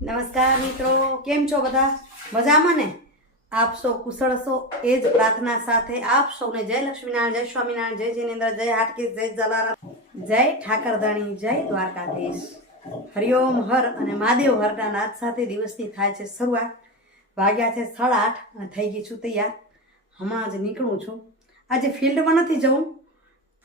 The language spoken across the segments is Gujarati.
નમસ્કાર મિત્રો, કેમ છો બધા? મજામાં ને? આપ સૌ કુશળ છો એ જ પ્રાર્થના સાથે આપ સૌને જય લક્ષ્મીનારાયણ, જય સ્વામિનારાયણ, જય જિનેન્દ્ર, જય હાટકેશ, જય જલારામ, જય ઠાકરધાણી, જય દ્વારકાધીશ, હરિઓમ હર અને મહાદેવ હરના નાદ સાથે દિવસની થાય છે શરૂઆત। વાગ્યા છે 8:30 અને થઈ ગઈ છું તૈયાર। હમણાં જ નીકળું છું। આજે ફિલ્ડમાં નથી જવું,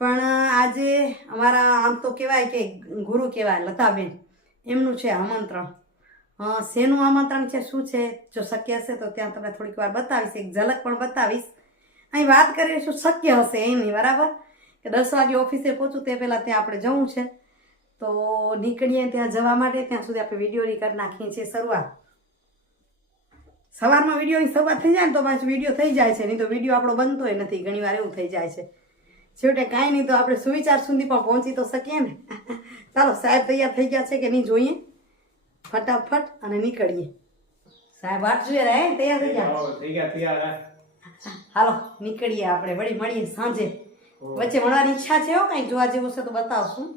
પણ આજે અમારા આમ તો કહેવાય કે ગુરુ કહેવાય લતાબેન, એમનું છે આમંત્રણ। શેનું આમંત્રણ છે, શું છે, જો શક્ય હશે તો ત્યાં તમને થોડીક વાર બતાવીશ, એક ઝલક પણ બતાવીશ। અહીં વાત કરીશું શક્ય હશે એની, બરાબર કે 10 વાગે ઓફિસે પહોંચું તે પહેલાં ત્યાં આપણે જવું છે, તો નીકળીએ ત્યાં જવા માટે। ત્યાં સુધી આપણે વિડીયોની કરી નાખીએ છીએ શરૂઆત। સવારમાં વિડીયોની શરૂઆત થઈ જાય ને તો પાછું વિડીયો થઈ જાય છે, નહીં તો વિડીયો આપણો બનતોય નથી, ઘણીવાર એવું થઈ જાય છે। છેવટે કાંઈ નહીં તો આપણે સુવિચાર સુધી પણ પહોંચી તો શકીએ ને। ચાલો, સાહેબ તૈયાર થઈ ગયા છે કે નહીં જોઈએ ફટાફટ અને નીકળીએ। સાહેબ વાટ જોઈએ રહે, તૈયાર થઈ ગયા? હાલો નીકળીએ આપણે, વળી મળીએ સાંજે। વચ્ચે મળવાની ઈચ્છા છે, કઈ જોવા જેવું છે તો બતાવશું।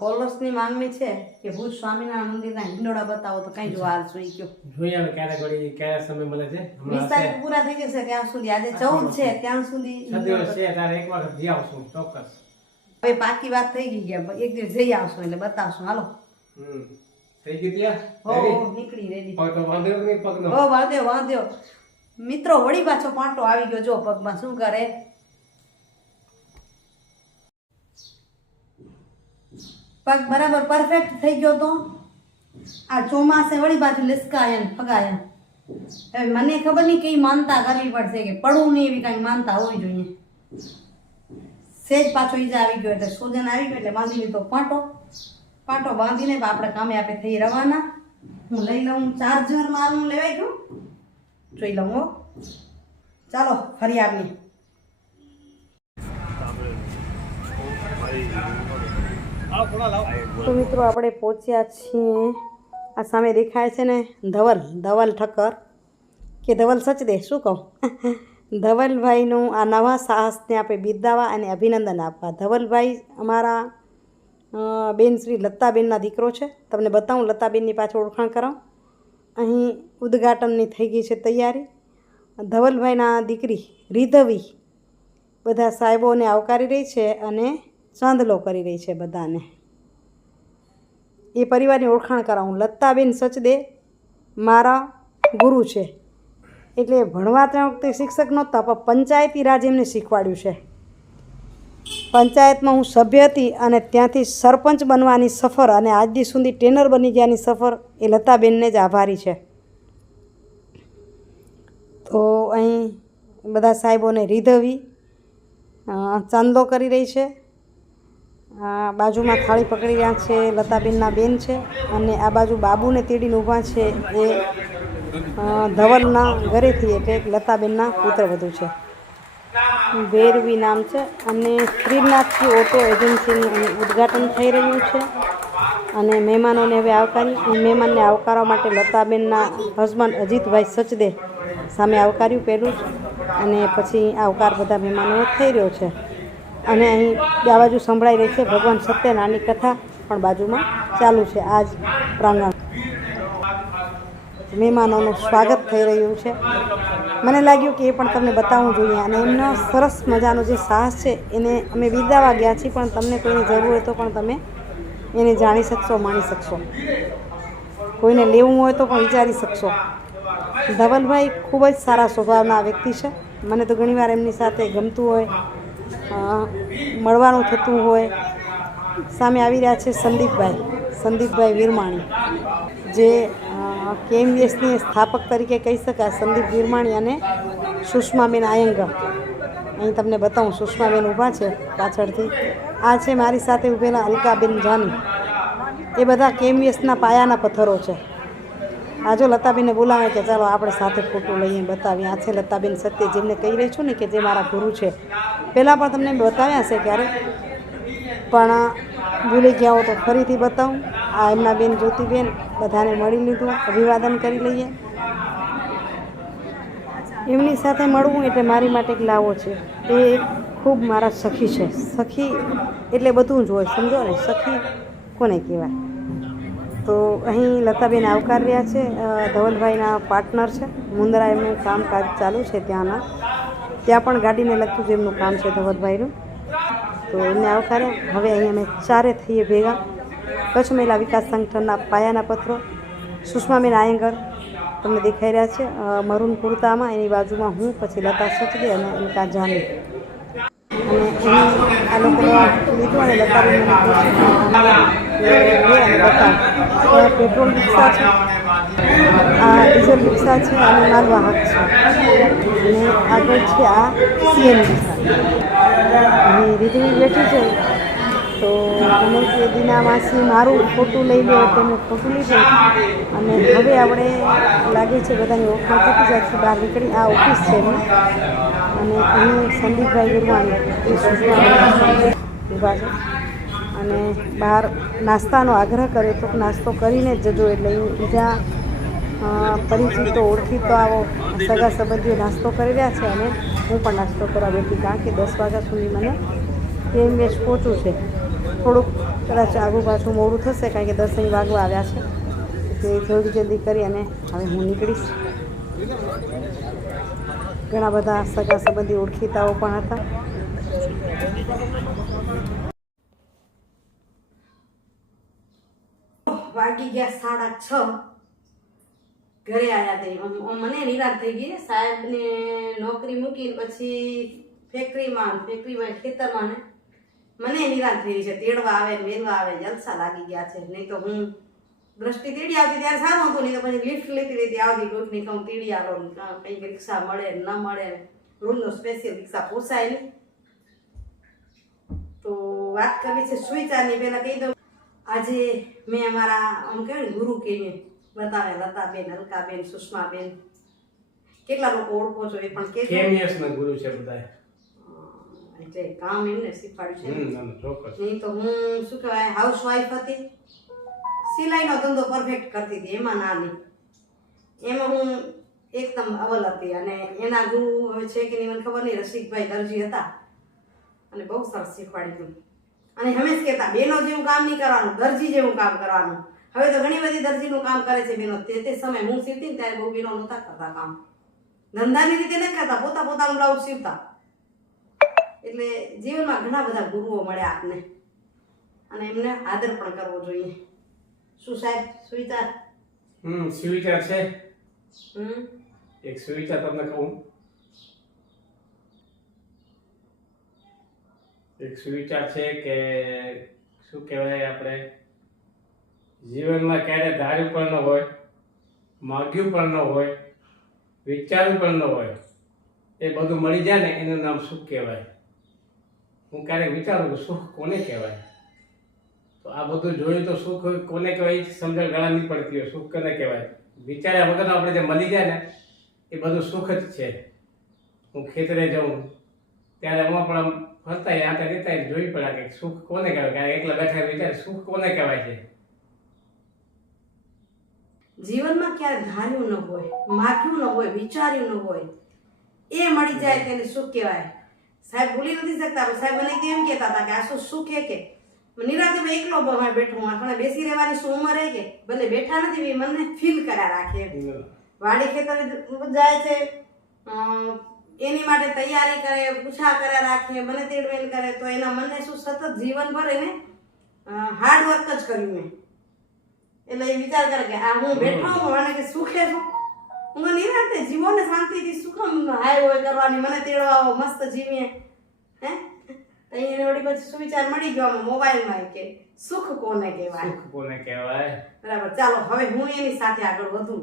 ફોલોઅર્સની માંગણી છે કે ભુજ સ્વામિનારાયણ મંદિરના હિંડોળા બતાવો, તો કઈ જોવા હાલ જોઈ ગયો જોઈએ ક્યારે ઘડી ક્યારે સમય મળે છે। 20 તારીખ પૂરા થઈ જશે ત્યાં સુધી, આજે 14 છે ત્યાં સુધી છે ત્યારે એક વાર જઈ આવશું ચોક્કસ। હવે પાકી વાત થઈ ગઈ, ગયા એક દિવસ જઈ આવશું એટલે બતાવશું। હાલો થઈ ગઈ ત્યાં? હો નીકળી રેડી। પગ તો વાંધો નહીં, પગનો હો વાંધ્યો મિત્રો, વળી પાછો પાંટો આવી ગયો, જો પગમાં શું કરે। પગ બરાબર પરફેક્ટ થઈ ગયો તો આ ચોમાસે વળી પાછું લીસકાયા ને ફગાયા। હવે મને ખબર નહીં કઈ માનતા કરવી પડશે કે પડવું નહીં, એવી કઈ માનતા હોવી જોઈએ। સેજ પાછો ઈજા આવી ગયો એટલે સોજન આવી ગયો એટલે બાંધી લીધો પાટો બાંધીને આપણે કામે આપણે થઈ રવાના। હું લઈ લઉં ચાર્જર, મારું લેવાઈ ગયું, જોઈ લઉં હો। ચાલો ફરી આવીએ। તો મિત્રો આપણે પહોંચ્યા છીએ, આ સામે દેખાય છે ને ધવલ ઠક્કર કે ધવલ સચદે, શું કહું, ધવલભાઈનું આ નવા સાહસને આપણે બિરદાવવા અને અભિનંદન આપવા। ધવલભાઈ અમારા બેન શ્રી લતાબેનના દીકરો છે। તમને બતાવું, લતાબેનની પાછળ ઓળખાણ કરાવું। અહીં ઉદ્ઘાટનની થઈ ગઈ છે તૈયારી। ધવલભાઈના દીકરી રીધવી બધા સાહેબોને આવકારી રહી છે અને ચાંદલો કરી રહી છે બધાને। એ પરિવારની ઓળખાણ કરાવું। લતાબેન સચદે મારા ગુરુ છે, એટલે ભણવા ત્યાં વખતે શિક્ષક નહોતા, પણ પંચાયતી રાજ એમને શીખવાડ્યું છે। પંચાયતમાં હું સભ્ય હતી અને ત્યાંથી સરપંચ બનવાની સફર અને આજ દી સુધી ટ્રેનર બની ગયાની સફર એ લતાબેનને જ આભારી છે। તો અહીં બધા સાહેબોને રીધવી ચાંદલો કરી રહી છે। બાજુમાં થાળી પકડી રહ્યા છે લતાબેનના બેન છે, અને આ બાજુ બાબુને તેડીને ઊભા છે એ ધવલના ઘરેથી, એટલે લતાબેનના પુત્રવધુ છે, ભૈરવી નામ છે। અને શ્રીનાથજી ઓટો એજન્સીનું ઉદ્ઘાટન થઈ રહ્યું છે અને મહેમાનોને હવે આવકારી, મહેમાનને આવકારવા માટે લતાબેનના હસબન્ડ અજીતભાઈ સચદે સામે આવકાર્યું પહેલું જ, અને પછી આવકાર બધા મહેમાનોને થઈ રહ્યો છે। અને અહીં આ બાજુ સંભળાઈ રહી છે ભગવાન સત્યનારાયણની કથા પણ બાજુમાં ચાલુ છે। આજ પ્રાંગણ મહેમાનોનું સ્વાગત થઈ રહ્યું છે। મને લાગ્યું કે એ પણ તમને બતાવવું જોઈએ, અને એમનો સરસ મજાનો જે સાહસ છે એને અમે બિરદાવવા ગયા છીએ, પણ તમને કોઈની જરૂર હોય તો પણ તમે એને જાણી શકશો, માણી શકશો, કોઈને લેવું હોય તો પણ વિચારી શકશો। ધવલભાઈ ખૂબ જ સારા સ્વભાવના વ્યક્તિ છે। મને તો ઘણીવાર એમની સાથે ગમતું હોય, મળવાનું થતું હોય। સામે આવી રહ્યા છે સંદીપભાઈ વિરમાણી, જે KMVSની સ્થાપક તરીકે કહી શકાય। સંદીપ વિરમાણી અને સુષ્માબેન આયંગર, અહીં તમને બતાવું, સુષ્માબેન ઊભા છે પાછળથી। આ છે મારી સાથે ઊભેલા અલકાબેન જાની, એ બધા KMVSના પાયાના પથ્થરો છે। આ જો લતાબેનને બોલાવે કે ચાલો આપણે સાથે ફોટો લઈએ, બતાવીએ। આ છે લતાબેન સત્ય, જેમને કહી રહી છું ને કે જે મારા ગુરુ છે। પહેલાં પણ તમને બતાવ્યા છે ક્યારે, પણ ભૂલી ગયા હો તો ફરીથી બતાવું। આ એમના બેન જ્યોતિબેન, બધાને મળી લીધું, અભિવાદન કરી લઈએ। એમની સાથે મળવું એટલે મારી માટે એક લાવો છે। એ ખૂબ મારા સખી છે। સખી એટલે બધું જ હોય, સમજો ને, સખી કોને કહેવાય। તો અહીં લતાબેન આવકાર્યા છે, ધવલભાઈના પાર્ટનર છે, મુંદ્રા એમનું કામકાજ ચાલુ છે ત્યાં પણ ગાડીને લગતું જ એમનું કામ છે ધવલભાઈનું. તો એમને આવકાર્યા. હવે અહીં અમે ચારે થઈએ ભેગા. કચ્છ મહિલા વિકાસ સંગઠનના પાયાના પત્રો સુષ્માબેન આયંગર તમને દેખાઈ રહ્યા છે મરૂન કુર્તામાં, એની બાજુમાં હું, પછી લતા સચદે અને એમકા જાની. અને અહીં આ લોકો લીધું અને લતાબેન પેટ્રોલ રિક્ષા છે, આ ડીઝલ રિક્ષા છે અને માલવાહક છે, અને આગળ છે આ સીએન રિક્ષા. અને રીધવી બેઠી છે તો મને કે દીના માસી મારું ફોટું લઈ લે, તો મેં ફોટું લીધું. અને હવે આપણે લાગે છે બધાની ઓળખાણ થતી જ્યાંથી બહાર નીકળી. આ ઓફિસ છે એમની. અને અહીં સંદીપભાઈ ગુરવાણી એ સુધીમાં ઊભા છે. અને બહાર નાસ્તાનો આગ્રહ કર્યો તો નાસ્તો કરીને જ જજો, એટલે અહીં બીજા પરિચિતો ઓળખીતો આવો સગા સંબંધીઓ નાસ્તો કરી રહ્યા છે અને હું પણ નાસ્તો કરવા બેઠી, કારણ કે 10 વાગ્યા સુધી મને KMH પહોંચવું છે. થોડુંક કદાચ આગું પાછું મોડું થશે, કારણ કે 10 અહીં વાગવા આવ્યા છે. એટલે જલ્દી જલ્દી કરી અને હવે હું નીકળીશ. ઘણા બધા સગા સંબંધી ઓળખીતાઓ પણ હતા. વાગી ગયા 6:30. ઘરે આવ્યા તે મને નિરાશ થઈ ગઈ. સાહેબને નોકરી મૂકીને પછી ફેક્ટરીમાં ખેતરમાં ને મને નિરાશ થઈ છે. તેડવા આવે ને વેલવા આવે, જલસા લાગી ગયા છે. નહીં તો હું દ્રષ્ટિ તેડી આવતી ત્યારે સારું હતું, નહીં તો પછી લિફ્ટ લેતી આવતી કોઈકની કહું તેડી આવો, કંઈક રિક્ષા મળે ન મળે, રોજનો સ્પેશિયલ રિક્ષા પોસાય નહીં. તો વાત કરવી છે સુવિચારની. પહેલાં કહી દઉં, આજે મેં અમારા આમ કહેવાય ને ગુરુ કહીને બતાવે, લતાબેન, અલકાબેન, સુષ્માબેન, કેટલા લોકો ઓળખો છો એ પણ KMH ગુરુ છે બધા. એટલે કામ એમને શીખવાડ્યું છે. નહીં તો હું શું કહેવાય હાઉસવાઈફ હતી, સિલાઈનો ધંધો પરફેક્ટ કરતી હતી, એમાં નાની, એમાં હું એકદમ અવલ હતી. અને એના ગુરુ હવે છે કે નહીં મને ખબર નહીં, રસિકભાઈ દરજી હતા અને બહુ સરસ શીખવાડ્યું. અને હંમેશ કહેતા બેનો જેવું કામ નહીં કરવાનું, દરજી જેવું કામ કરવાનું. હવે તો ઘણી બધી દરજીનું કામ કરે છે બેનો. તે સમય હું સીવતી ને ત્યારે બહુ બેનો નહોતા કરતા કામ, ધંધાની રીતે ન કરતા, પોતાનું બ્લાઉઝ સીવતા. એટલે જીવનમાં ઘણા બધા ગુરુઓ મળ્યા આપને, અને એમને આદર પણ કરવો જોઈએ. શું સાહેબ સુવિચાર? સુવિચાર છે. એક સુવિચાર તમને કહું. એક સુવિચાર છે કે શું કહેવાય, આપણે જીવનમાં ક્યારે ધાર્યું પણ ન હોય, માગ્યું પણ ન હોય, વિચાર્યું પણ ન હોય, એ બધું મળી જાય ને એનું નામ સુખ કહેવાય. હું ક્યારેક વિચારું કે સુખ કોને કહેવાય, તો આ બધું જોયું તો સુખ કોને કહેવાય સમજણ ઘણા નહીં પડતી હોય. સુખ કોને કહેવાય? વિચાર્યા વગર આપણે જે મળી જાય ને એ બધું સુખ જ છે. હું ખેતરે જાઉં ત્યારે એમાં પણ આમ ફરતા આટા રહેતા જોઈ પડ્યા કે સુખ કોને કહેવાય. કારણ એકલા બેઠા વિચાર સુખ કોને કહેવાય છે. જીવનમાં ક્યારે ધાર્યું ન હોય, માગ્યું ન હોય, વિચાર્યું ન હોય, એ મળી જાય તેને સુખ કહેવાય. સાહેબ ભૂલી નથી શકતા. સાહેબ મને કેમ કહેતા હતા કે આ શું સુખ કે નિરાતે એકલો બેઠો હું બેસી રહેવાની શું ઉંમર હે કે ભલે બેઠા નથી, મને ફીલ કર્યા રાખે. વાડી ખેતર જાય છે, એની માટે તૈયારી કરે, પૂછા કર્યા રાખે, મને તેડવેલ કરે, તો એના મને શું સતત જીવનભર એને હાર્ડ વર્ક જ કર્યું મેં. એટલે એ વિચાર કરે કે આ હું બેઠો હું મને કે સુખે છું, હું નિરાતે જીવો ને શાંતિથી સુખમ હાય હોય કરવાની, મને તેડવા આવો, મસ્ત જીવીએ. હે અહીંયા વળી પછી સુવિચાર મળી ગયો મોબાઈલમાં કે સુખ કોને કહેવાય. સુખ કોને કહેવાય. બરાબર. ચાલો હવે હું એની સાથે આગળ વધું.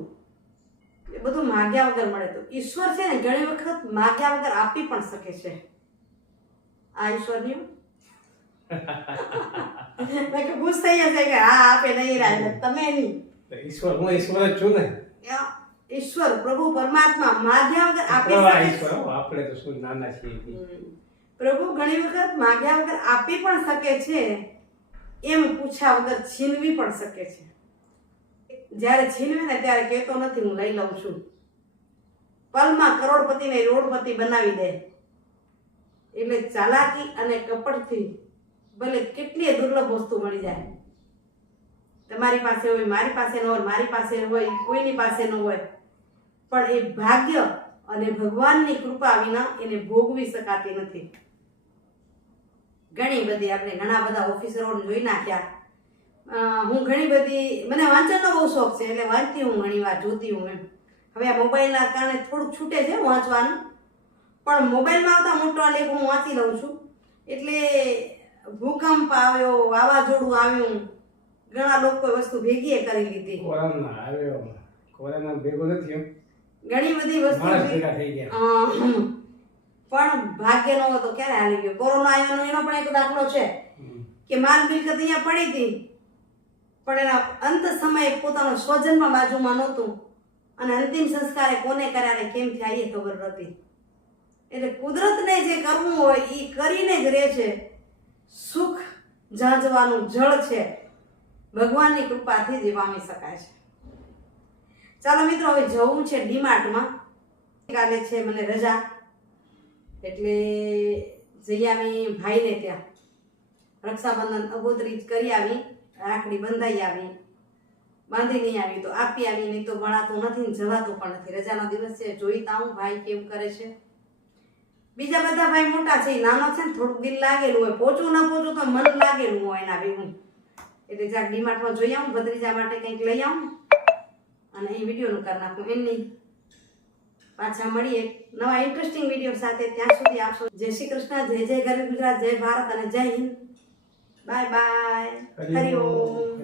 એ બધું માગ્યા વગર મળે. તો ઈશ્વર છે ને ઘણી વખત માગ્યા વગર આપી પણ શકે છે. આ ઈશ્વરનું ખુશ થઈ જશે કે હા આપે નહીં રાય તમે નહીં. ઈશ્વર હું ઈશ્વર જ છું ને. ઈશ્વર પ્રભુ પરમાત્મા માગ્યા વગર આપી શકે છે. આપણે તો શું નાના છીએ. પ્રભુ ઘણી વખત માગ્યા વગર આપી પણ શકે છે, એમ પૂછ્યા વગર છીનવી પણ શકે છે. જ્યારે છીનવે ને ત્યારે કહેતો નથી હું લઈ લઉં છું. પલમાં કરોડપતિને રોડપતિ બનાવી દે. એટલે ચાલાકી અને કપટથી ભલે કેટલી દુર્લભ વસ્તુ મળી જાય, તમારી પાસે હોય, મારી પાસે ન હોય, મારી પાસે હોય, કોઈની પાસે ન હોય, પણ એ ભાગ્ય અને ભગવાનની કૃપા વિના એને ભોગવી શકાતી નથી. ઘણી બધી આપણે ઘણા બધા ઓફિસરોને જોઈ નાખ્યા. હું ઘણી બધી, મને વાંચનનો બહુ શોખ છે એટલે વાંચતી હું ઘણી વાર, જોતી હું એમ. હવે આ મોબાઈલના કારણે થોડુંક છૂટે છે વાંચવાનું, પણ મોબાઈલમાં આવતા મોટા લેખ હું વાંચી લઉં છું. એટલે ભૂકંપ આવ્યો, વાવાઝોડું આવ્યું, ઘણા લોકો વસ્તુ ભેગી કરી લીધી. કોરોના આવ્યો, કોરોના ભેગો નથી થયો, ઘણી બધી વસ્તુ માણસ ભેગા થઈ ગયા. પણ ભાગ્ય ન હોય તો ક્યારે હાલી ગયો. કોરોના આવ્યાનો એનો પણ એક દાખલો છે કે માલ મિલકત અહીંયા પડી હતી, પણ એના અંત સમયે પોતાનો સ્વજનમાં બાજુમાં નહોતું, અને અંતિમ સંસ્કારે કોને કર્યા ને કેમ થયા એ ખબર નહોતી. એટલે કુદરતને જે કરવું હોય એ કરીને જ રહે છે. સુખ જાજવાનું જળ છે, ભગવાનની કૃપાથી જ પામી શકાય છે. ચાલો મિત્રો, હવે જવું છે ડીમાર્ટમાં. કાલે છે મને રજા, એટલે જઈ આવી ભાઈને ત્યાં. રક્ષાબંધન અગોતરી કરી આવી, રાખડી બંધાઈ આવી, બાંધી નહીં આવી તો આપી આવી, નહીં તો મળાતું નથી ને જવાતું પણ નથી. રજાનો દિવસ છે, જોઈતા હું ભાઈ કેમ કરે છે. બીજા બધા ભાઈ મોટા છે, નાનો છે ને થોડુંક દિલ લાગેલું હોય, પોચું ના પોચું તો મન લાગેલું હોય એના ભેગું. એટલે જ્યાં ડીમાર્ટમાં જોઈ આવું, ભત્રીજા માટે કંઈક લઈ આવું અને એ વિડીયોનું કરી નાખું. એમની પાછા મળીએ નવા ઇન્ટરેસ્ટિંગ વિડીયો સાથે. ત્યાં સુધી આપશો જય શ્રી કૃષ્ણ, જય જય ગરવી ગુજરાત, જય ભારત અને જય હિન્દ. બાય બાય, હરિ ઓમ.